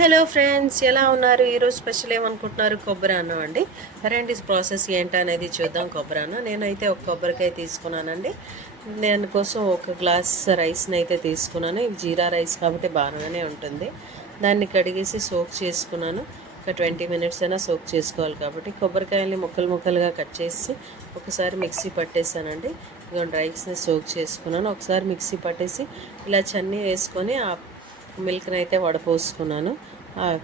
Hello friends, ఎలా ఉన్నారు? ఈరోజు స్పెషల్ ఏమనుకుంటున్నారు? కొబ్బరి అన్నం అండి. సరేండి, ప్రాసెస్ ఏంటనేది చూద్దాం. కొబ్బరి అన్నం నేనైతే ఒక కొబ్బరికాయ తీసుకున్నానండి. దానికోసం ఒక గ్లాస్ రైస్ని అయితే తీసుకున్నాను. ఇది జీరా రైస్ కాబట్టి బాగానే ఉంటుంది. దాన్ని కడిగేసి సోక్ చేసుకున్నాను. ఒక 20 మినిట్స్ అయినా సోక్ చేసుకోవాలి కాబట్టి కొబ్బరికాయల్ని ముక్కలు ముక్కలుగా కట్ చేసి ఒకసారి మిక్సీ పట్టేసానండి. ఇదిగోండి రైస్ని సోక్ చేసుకున్నాను. ఒకసారి మిక్సీ పట్టేసి ఇలా చన్నీ వేసుకొని ఆ మిల్క్ని అయితే వడపోసుకున్నాను.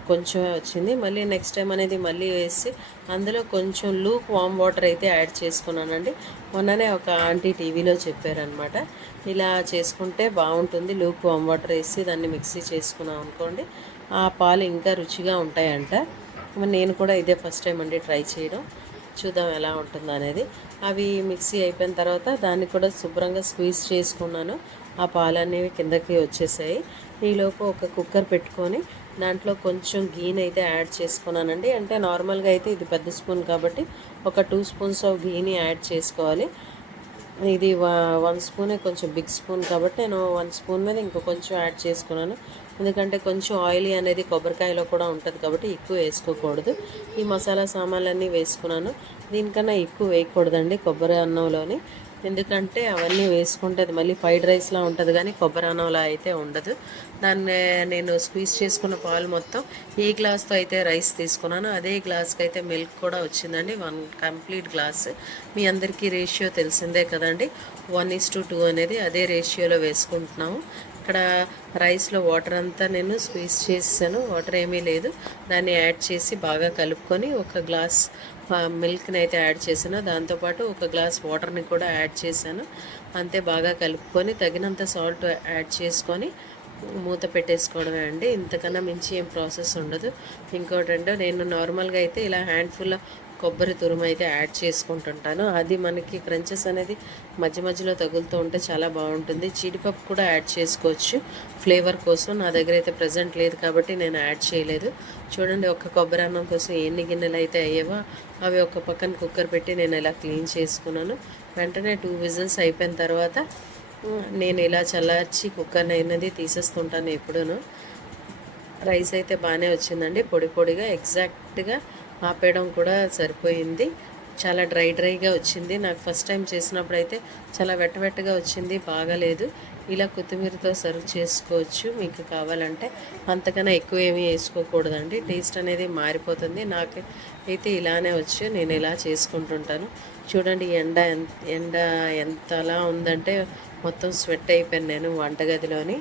కొంచెమే వచ్చింది. మళ్ళీ నెక్స్ట్ టైం అనేది మళ్ళీ వేసి అందులో కొంచెం లూక్ వామ్ వాటర్ అయితే యాడ్ చేసుకున్నానండి. మొన్ననే ఒక ఆంటీ టీవీలో చెప్పారనమాట, ఇలా చేసుకుంటే బాగుంటుంది. లూక్ వామ్ వాటర్ వేసి దాన్ని మిక్సీ చేసుకున్నాం అనుకోండి, ఆ పాలు ఇంకా రుచిగా ఉంటాయంట. నేను కూడా ఇదే ఫస్ట్ టైం అండి ట్రై చేయడం. చూద్దాం ఎలా ఉంటుందో అనేది. అవి మిక్సీ అయిపోయిన తర్వాత దాన్ని కూడా శుభ్రంగా స్క్వీజ్ చేసుకున్నాను. ఆ పాలు అనేవి కిందకి వచ్చేసాయి. ఈలోపు ఒక కుక్కర్ పెట్టుకొని దాంట్లో కొంచెం గీని అయితే యాడ్ చేసుకున్నానండి. అంటే నార్మల్గా అయితే ఇది పెద్ద స్పూన్ కాబట్టి ఒక 2 స్పూన్స్ ఆఫ్ గీని యాడ్ చేసుకోవాలి. ఇది 1 స్పూనే, కొంచెం బిగ్ స్పూన్ కాబట్టి నేను 1 స్పూన్ మీద ఇంకో కొంచెం యాడ్ చేసుకున్నాను. ఎందుకంటే కొంచెం ఆయిలీ అనేది కొబ్బరికాయలో కూడా ఉంటుంది కాబట్టి ఎక్కువ వేసుకోకూడదు. ఈ మసాలా సామాన్లన్నీ వేసుకున్నాను. దీనికన్నా ఎక్కువ వేయకూడదండి కొబ్బరి అన్నంలోని, ఎందుకంటే అవన్నీ వేసుకుంటే అది మళ్ళీ ఫ్రైడ్ రైస్లా ఉంటుంది కానీ కొబ్బరి అన్నంలా అయితే ఉండదు. దాన్ని నేను స్క్వీజ్ చేసుకున్న పాలు మొత్తం ఏ గ్లాస్తో అయితే రైస్ తీసుకున్నానో అదే గ్లాస్కి అయితే మిల్క్ కూడా వచ్చిందండి. 1 కంప్లీట్ గ్లాస్. మీ అందరికీ రేషియో తెలిసిందే కదండి, 1:2 అనేది అదే రేషియోలో వేసుకుంటున్నాము. ఇక్కడ రైస్లో వాటర్ అంతా నేను స్క్వీజ్ చేసాను, వాటర్ ఏమీ లేదు. దాన్ని యాడ్ చేసి బాగా కలుపుకొని ఒక గ్లాస్ మిల్క్ని అయితే యాడ్ చేశాను. దాంతోపాటు ఒక గ్లాస్ వాటర్ని కూడా యాడ్ చేశాను. అంతే, బాగా కలుపుకొని తగినంత సాల్ట్ యాడ్ చేసుకొని మూత పెట్టేసుకోవడమే అండి. ఇంతకన్నా మించి ఏం ప్రాసెస్ ఉండదు. ఇంకోటంటే నేను నార్మల్గా అయితే ఇలా హ్యాండ్ఫుల్ కొబ్బరి తురుము అయితే యాడ్ చేసుకుంటుంటాను. అది మనకి క్రంచెస్ అనేది మధ్య మధ్యలో తగులుతూ ఉంటే చాలా బాగుంటుంది. జీడిపప్పు కూడా యాడ్ చేసుకోవచ్చు ఫ్లేవర్ కోసం. నా దగ్గర అయితే ప్రజెంట్ లేదు కాబట్టి నేను యాడ్ చేయలేదు. చూడండి, ఒక కొబ్బరి అన్నం కోసం ఎన్ని గిన్నెలు అయితే అయ్యేవో అవి ఒక పక్కన కుక్కర్ పెట్టి నేను ఇలా క్లీన్ చేసుకున్నాను. వెంటనే 2 విజిల్స్ అయిపోయిన తర్వాత నేను ఇలా చల్లార్చి కుక్కర్ని అయినది తీసేస్తుంటాను ఎప్పుడూను. రైస్ అయితే బాగానే వచ్చిందండి, పొడి పొడిగా. ఎగ్జాక్ట్గా ఆపేయడం కూడా సరిపోయింది. చాలా డ్రైగా వచ్చింది. నాకు ఫస్ట్ టైం చేసినప్పుడు అయితే చాలా వెట్టగా వచ్చింది, బాగాలేదు. ఇలా కొత్తిమీరతో సర్వ్ చేసుకోవచ్చు మీకు కావాలంటే. అంతకన్నా ఎక్కువ ఏమీ వేసుకోకూడదండి, టేస్ట్ అనేది మారిపోతుంది. నాకు అయితే ఇలానే వచ్చు, నేను ఇలా చేసుకుంటుంటాను. చూడండి, ఎండ ఎంతలా ఉందంటే మొత్తం స్వెట్ అయిపోయాను నేను వంటగదిలోని.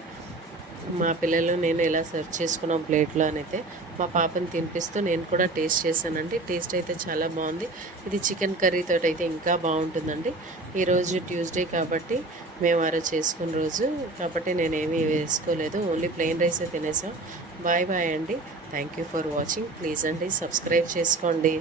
మా పిల్లలు నేను ఇలా సర్వ్ చేసుకున్నాం ప్లేట్లోనైతే. మా పాపని తినిపిస్తూ నేను కూడా టేస్ట్ చేశానండి. టేస్ట్ అయితే చాలా బాగుంది. ఇది చికెన్ కర్రీతో అయితే ఇంకా బాగుంటుందండి. ఈరోజు ట్యూస్డే కాబట్టి మేము ఆ రోజు చేసుకున్న రోజు కాబట్టి నేనేమీ వేసుకోలేదు, ఓన్లీ ప్లెయిన్ రైసే తినేసాం. బాయ్ అండి. Thank you for watching. Please అండి సబ్స్క్రైబ్ చేసుకోండి.